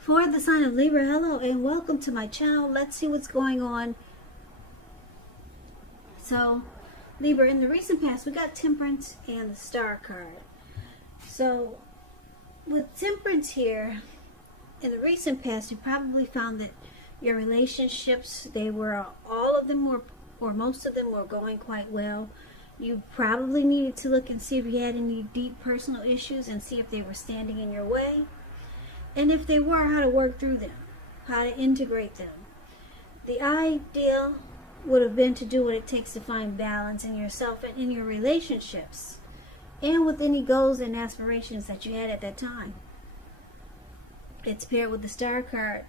For the sign of Libra, hello and welcome to my channel. Let's see what's going on. So, Libra, in the recent past, we got Temperance and the Star card. So, with Temperance here, in the recent past, you probably found that your relationships, all of them were, or most of them were going quite well. You probably needed to look and see if you had any deep personal issues and see if they were standing in your way. And if they were, how to work through them, how to integrate them. The ideal would have been to do what it takes to find balance in yourself and in your relationships, and with any goals and aspirations that you had at that time. It's paired with the Star card.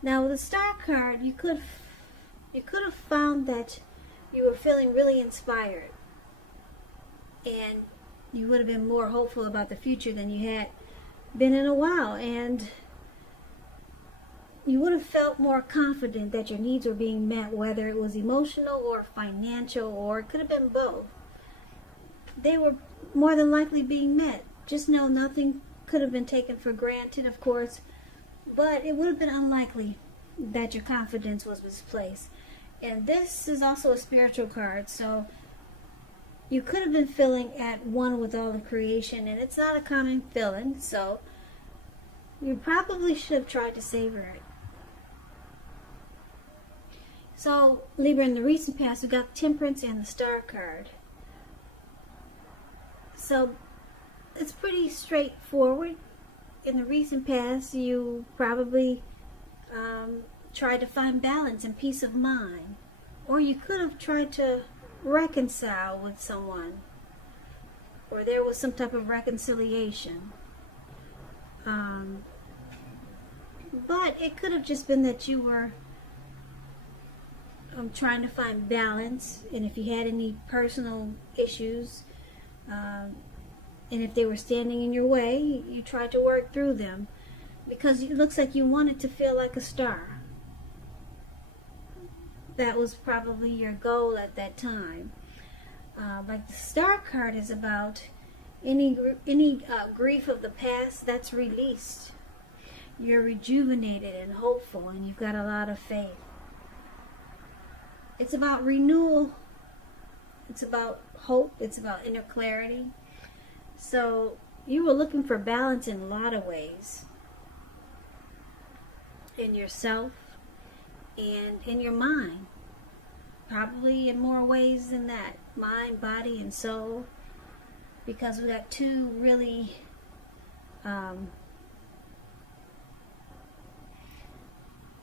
Now, with the Star card, you could have found that you were feeling really inspired, and you would have been more hopeful about the future than you had been in a while, and you would have felt more confident that your needs were being met, whether it was emotional or financial, or it could have been both. They were more than likely being met. Just know nothing could have been taken for granted, of course, but it would have been unlikely that your confidence was misplaced. And this is also a spiritual card, so you could have been feeling at one with all of creation, and it's not a common feeling, so you probably should have tried to savor it. So, Libra, in the recent past, we got Temperance and the Star card. So, it's pretty straightforward. In the recent past, you probably tried to find balance and peace of mind. Or you could have tried to reconcile with someone, or there was some type of reconciliation, but it could have just been that you were trying to find balance, and if you had any personal issues, and if they were standing in your way, you tried to work through them, because it looks like you wanted to feel like a star. That was probably your goal at that time. Like the Star card is about any grief of the past that's released. You're rejuvenated and hopeful, and you've got a lot of faith. It's about renewal. It's about hope. It's about inner clarity. So you were looking for balance in a lot of ways. In yourself and in your mind. Probably in more ways than that. Mind, body, and soul. Because we got two really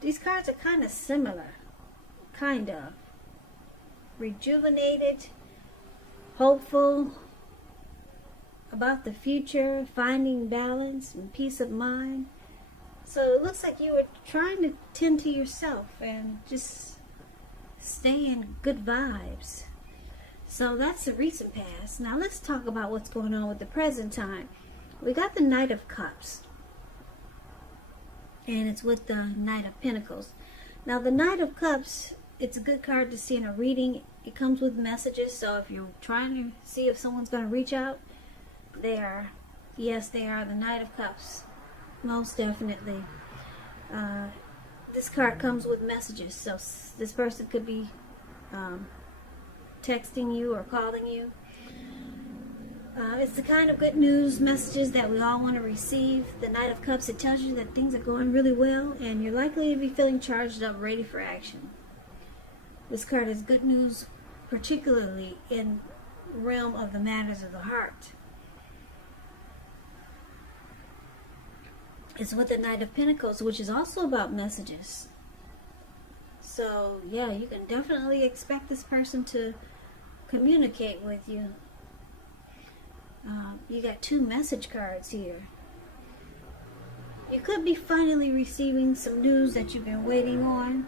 these cards are kind of similar. Kind of. Rejuvenated, hopeful, about the future, finding balance and peace of mind. So it looks like you were trying to tend to yourself and just stay in good vibes. So that's the recent past. Now let's talk about what's going on with the present time. We got the Knight of Cups, and it's with the Knight of Pentacles. Now the Knight of Cups, it's a good card to see in a reading. It comes with messages, so if you're trying to see if someone's going to reach out, they are. Yes, they are the Knight of Cups. Most definitely. This card comes with messages, so this person could be texting you or calling you. It's the kind of good news messages that we all want to receive. The Knight of Cups, it tells you that things are going really well, and you're likely to be feeling charged up, ready for action. This card is good news, particularly in the realm of the matters of the heart. It's with the Knight of Pentacles, which is also about messages. So, yeah, you can definitely expect this person to communicate with you. You got two message cards here. You could be finally receiving some news that you've been waiting on,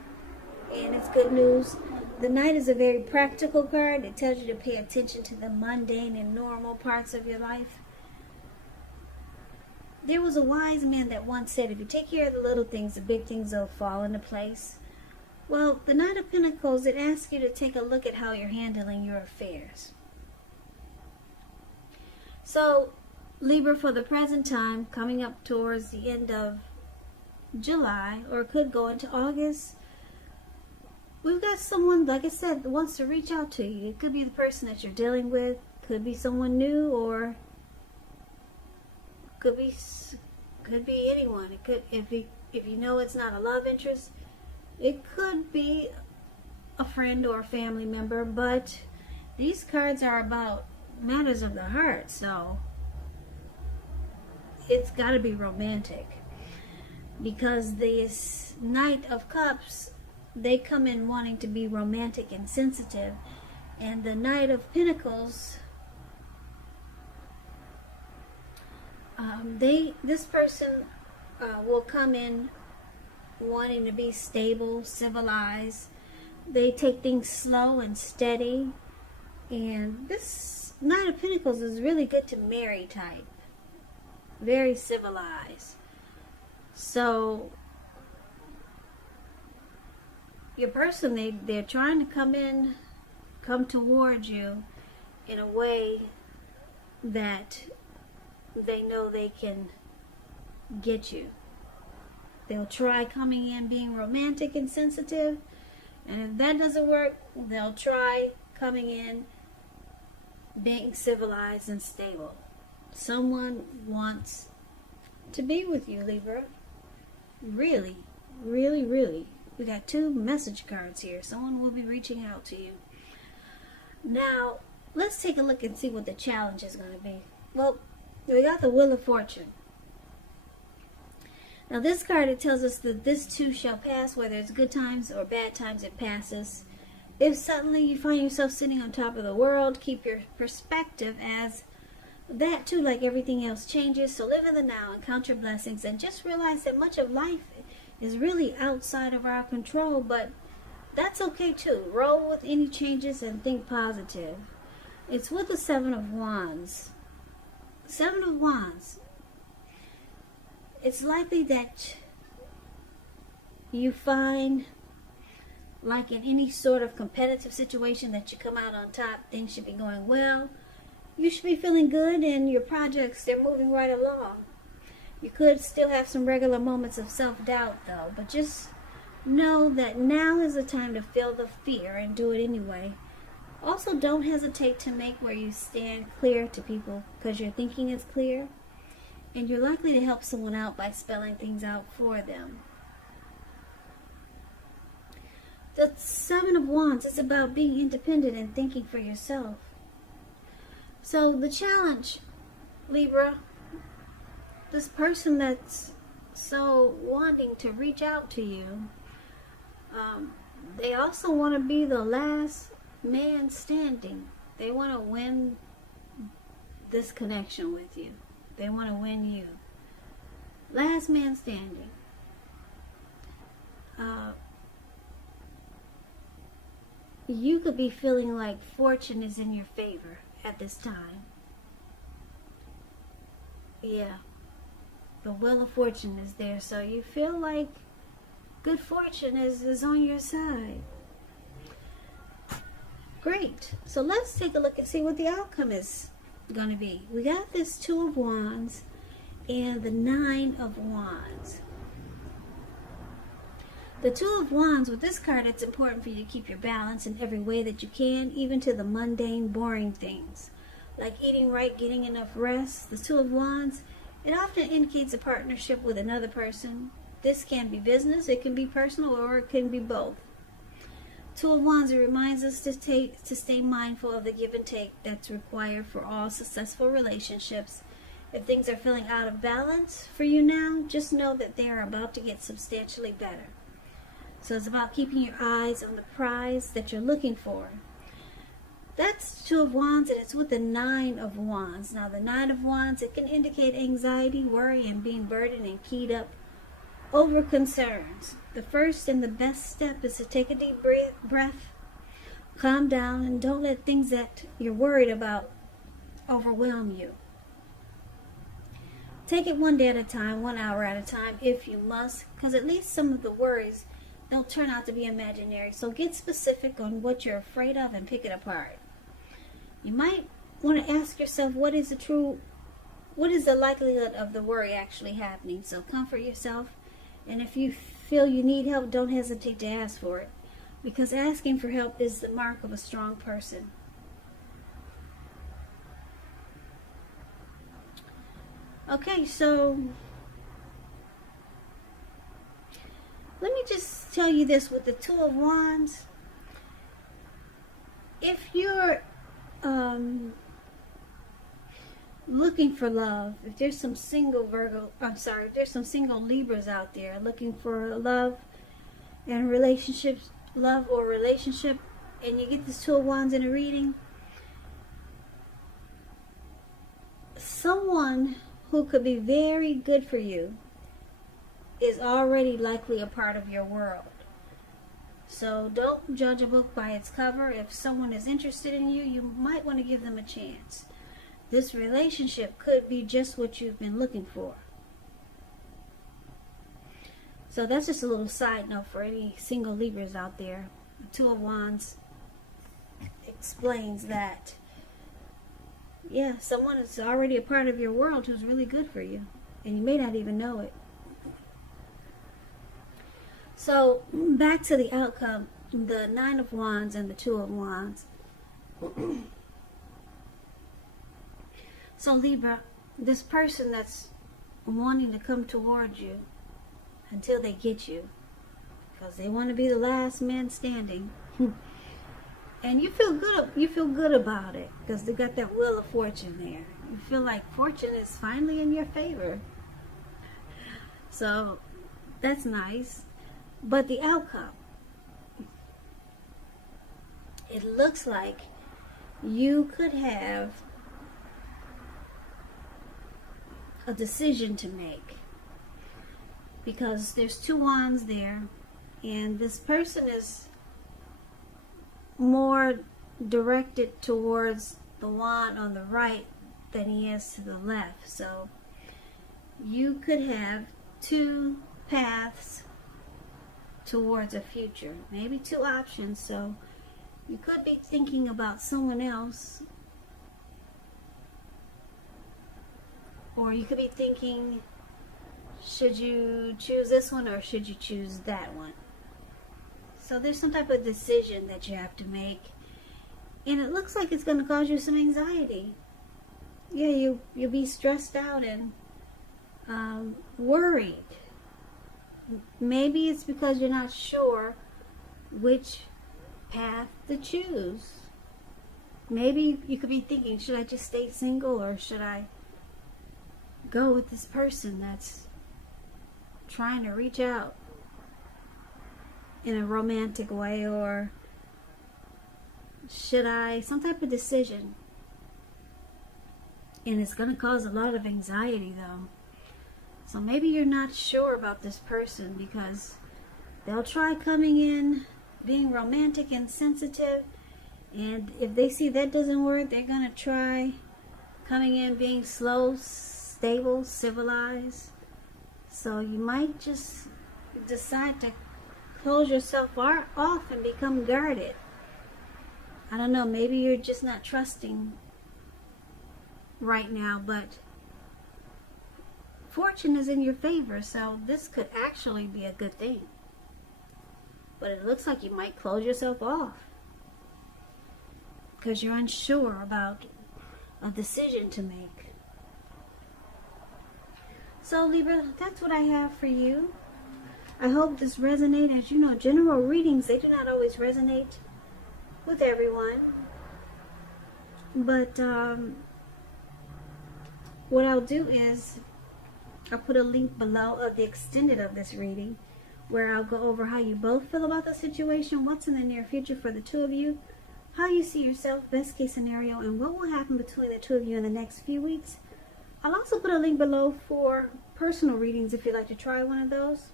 and it's good news. The Knight is a very practical card. It tells you to pay attention to the mundane and normal parts of your life. There was a wise man that once said, if you take care of the little things, the big things will fall into place. Well, the Knight of Pentacles, it asks you to take a look at how you're handling your affairs. So, Libra, for the present time, coming up towards the end of July, or it could go into August. We've got someone, like I said, that wants to reach out to you. It could be the person that you're dealing with, could be someone new, or could be anyone. It could, if you know it's not a love interest, it could be a friend or a family member. But these cards are about matters of the heart, so it's got to be romantic, because this Knight of Cups, they come in wanting to be romantic and sensitive, and the Knight of Pentacles, this person will come in wanting to be stable, civilized. They take things slow and steady, and this Knight of Pentacles is really good to marry type, very civilized. So your person, they're trying to come towards you in a way that they know they can get you. They'll try coming in being romantic and sensitive, and if that doesn't work, they'll try coming in being civilized and stable. Someone wants to be with you, Libra. Really, really, really. We got 2 message cards here. Someone will be reaching out to you. Now, let's take a look and see what the challenge is going to be. Well, we got the Wheel of Fortune. Now, this card, it tells us that this too shall pass. Whether it's good times or bad times, it passes. If suddenly you find yourself sitting on top of the world, keep your perspective as that too, like everything else, changes. So live in the now and count your blessings, and just realize that much of life is really outside of our control, but that's okay too. Roll with any changes and think positive. It's with the 7 of Wands. 7 of Wands. It's likely that you find, like in any sort of competitive situation, that you come out on top. Things should be going well. You should be feeling good, and your projects, they're moving right along. You could still have some regular moments of self-doubt, though, but just know that now is the time to feel the fear and do it anyway. Also, don't hesitate to make where you stand clear to people, because your thinking is clear, and you're likely to help someone out by spelling things out for them. The 7 of Wands is about being independent and thinking for yourself. So the challenge, Libra, this person that's so wanting to reach out to you, they also want to be the last man standing. They want to win this connection with you. They want to win you. Last man standing. You could be feeling like fortune is in your favor at this time. Yeah. The Wheel of Fortune is there, so you feel like good fortune is on your side. Great. So let's take a look and see what the outcome is going to be. We got this 2 of Wands and the 9 of Wands. The 2 of Wands, with this card, it's important for you to keep your balance in every way that you can, even to the mundane, boring things, like eating right, getting enough rest. The 2 of Wands, it often indicates a partnership with another person. This can be business, it can be personal, or it can be both. 2 of Wands, it reminds us to stay mindful of the give and take that's required for all successful relationships. If things are feeling out of balance for you now, just know that they are about to get substantially better. So it's about keeping your eyes on the prize that you're looking for. That's 2 of Wands, and it's with the 9 of Wands. Now, the 9 of Wands, it can indicate anxiety, worry, and being burdened and keyed up over concerns. The first and the best step is to take a deep breath, calm down, and don't let things that you're worried about overwhelm you. Take it one day at a time, 1 hour at a time, if you must, because at least some of the worries, they'll turn out to be imaginary. So get specific on what you're afraid of and pick it apart. You might want to ask yourself, what is the likelihood of the worry actually happening? So comfort yourself And if you feel you need help, don't hesitate to ask for it, because asking for help is the mark of a strong person. Okay, so let me just tell you this with the Two of Wands. If you're looking for love, if there's some single there's some single Libras out there looking for love and relationships, love or relationship, and you get this Two of Wands in a reading, someone who could be very good for you is already likely a part of your world. So don't judge a book by its cover. If someone is interested in you, you might want to give them a chance. This relationship could be just what you've been looking for. So that's just a little side note for any single Libras out there. The Two of Wands explains that, yeah, someone is already a part of your world who's really good for you, and you may not even know it. So back to the outcome, the Nine of Wands and the Two of Wands. So Libra, this person that's wanting to come towards you until they get you, because they want to be the last man standing. And you feel good about it, because they got that Wheel of Fortune there. You feel like fortune is finally in your favor. So that's nice. But the outcome, it looks like you could have a decision to make, because there's two wands there, and this person is more directed towards the wand on the right than he is to the left. So you could have two paths towards a future, maybe two options. So you could be thinking about someone else, or you could be thinking, should you choose this one or should you choose that one? So there's some type of decision that you have to make, and it looks like it's going to cause you some anxiety. Yeah, you'll be stressed out and worried. Maybe it's because you're not sure which path to choose. Maybe you could be thinking, should I just stay single, or should I go with this person that's trying to reach out in a romantic way, or should I, some type of decision. And it's going to cause a lot of anxiety though. So maybe you're not sure about this person, because they'll try coming in being romantic and sensitive, and if they see that doesn't work, they're going to try coming in being slow, stable, civilized. So you might just decide to close yourself off and become guarded. I don't know, maybe you're just not trusting right now, but fortune is in your favor, so this could actually be a good thing. But it looks like you might close yourself off because you're unsure about a decision to make. So Libra, that's what I have for you. I hope this resonates. As you know, general readings, they do not always resonate with everyone. But what I'll do is I'll put a link below of the extended of this reading, where I'll go over how you both feel about the situation, what's in the near future for the two of you, how you see yourself, best case scenario, and what will happen between the two of you in the next few weeks. I'll also put a link below for personal readings if you'd like to try one of those.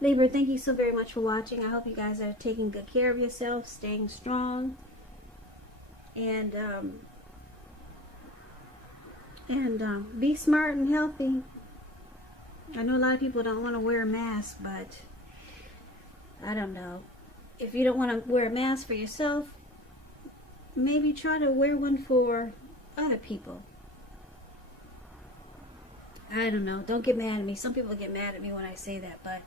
Libra, thank you so very much for watching. I hope you guys are taking good care of yourself, staying strong, and be smart and healthy. I know a lot of people don't want to wear a mask, but I don't know. If you don't want to wear a mask for yourself, maybe try to wear one for other people. I don't know. Don't get mad at me. Some people get mad at me when I say that, but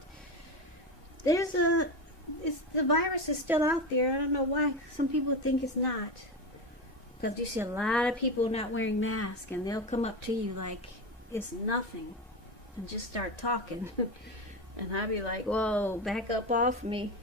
the virus is still out there. I don't know why some people think it's not. Because you see a lot of people not wearing masks, and they'll come up to you like it's nothing and just start talking. And I'll be like, whoa, back up off me.